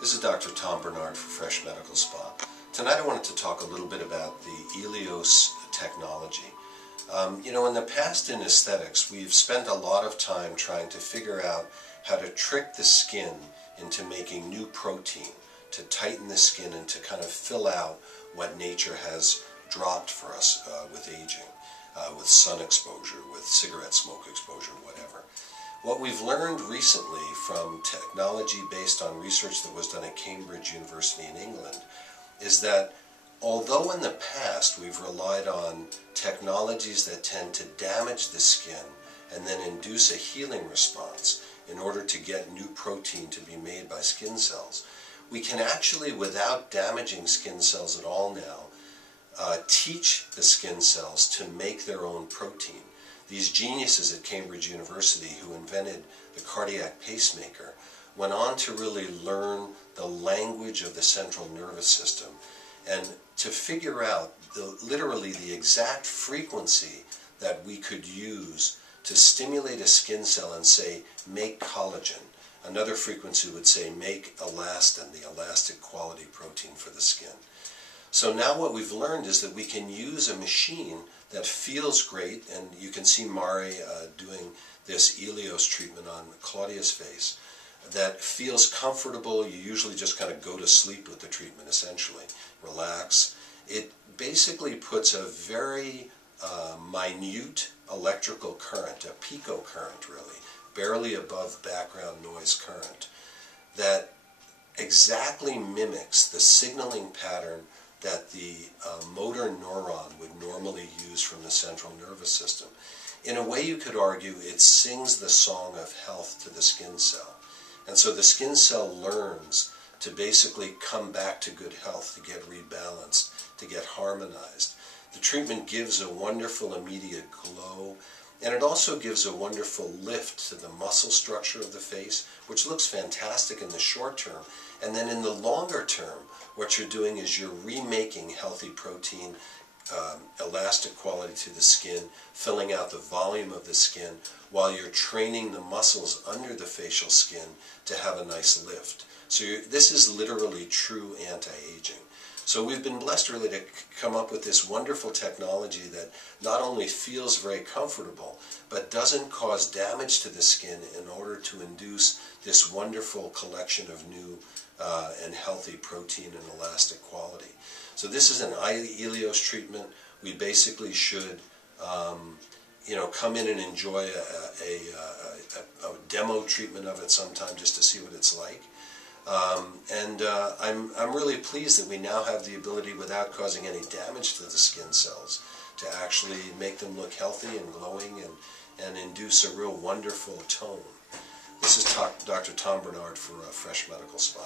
This is Dr. Tom Bernard for Fresh Medical Spa. Tonight I wanted to talk a little bit about the IEllios technology. In the past in aesthetics, we've spent a lot of time trying to figure out how to trick the skin into making new protein, to tighten the skin and to kind of fill out what nature has dropped for us with aging, with sun exposure, with cigarette smoke exposure, whatever. What we've learned recently from technology based on research that was done at Cambridge University in England is that although in the past we've relied on technologies that tend to damage the skin and then induce a healing response in order to get new protein to be made by skin cells, we can actually, without damaging skin cells at all now, teach the skin cells to make their own protein. These geniuses at Cambridge University who invented the cardiac pacemaker went on to really learn the language of the central nervous system and to figure out literally the exact frequency that we could use to stimulate a skin cell and say, make collagen. Another frequency would say, make elastin, the elastic quality protein for the skin. So now what we've learned is that we can use a machine that feels great, and you can see Mari doing this IEllios treatment on Claudia's face, that feels comfortable. You usually just kind of go to sleep with the treatment, essentially. Relax. It basically puts a very minute electrical current, a picocurrent really, barely above background noise current, that exactly mimics the signaling pattern that the motor neuron would normally use from the central nervous system. In a way, you could argue it sings the song of health to the skin cell. And so the skin cell learns to basically come back to good health, to get rebalanced, to get harmonized. The treatment gives a wonderful immediate glow, and it also gives a wonderful lift to the muscle structure of the face, which looks fantastic in the short term. And then in the longer term, what you're doing is you're remaking healthy protein, elastic quality to the skin, filling out the volume of the skin, while you're training the muscles under the facial skin to have a nice lift. So this is literally true anti-aging. So we've been blessed really to come up with this wonderful technology that not only feels very comfortable, but doesn't cause damage to the skin in order to induce this wonderful collection of new and healthy protein and elastic quality. So this is an IEllios treatment. We basically should come in and enjoy a demo treatment of it sometime just to see what it's like. I'm really pleased that we now have the ability, without causing any damage to the skin cells, to actually make them look healthy and glowing and induce a real wonderful tone. This is Dr. Tom Bernard for Fresh Medical Spa.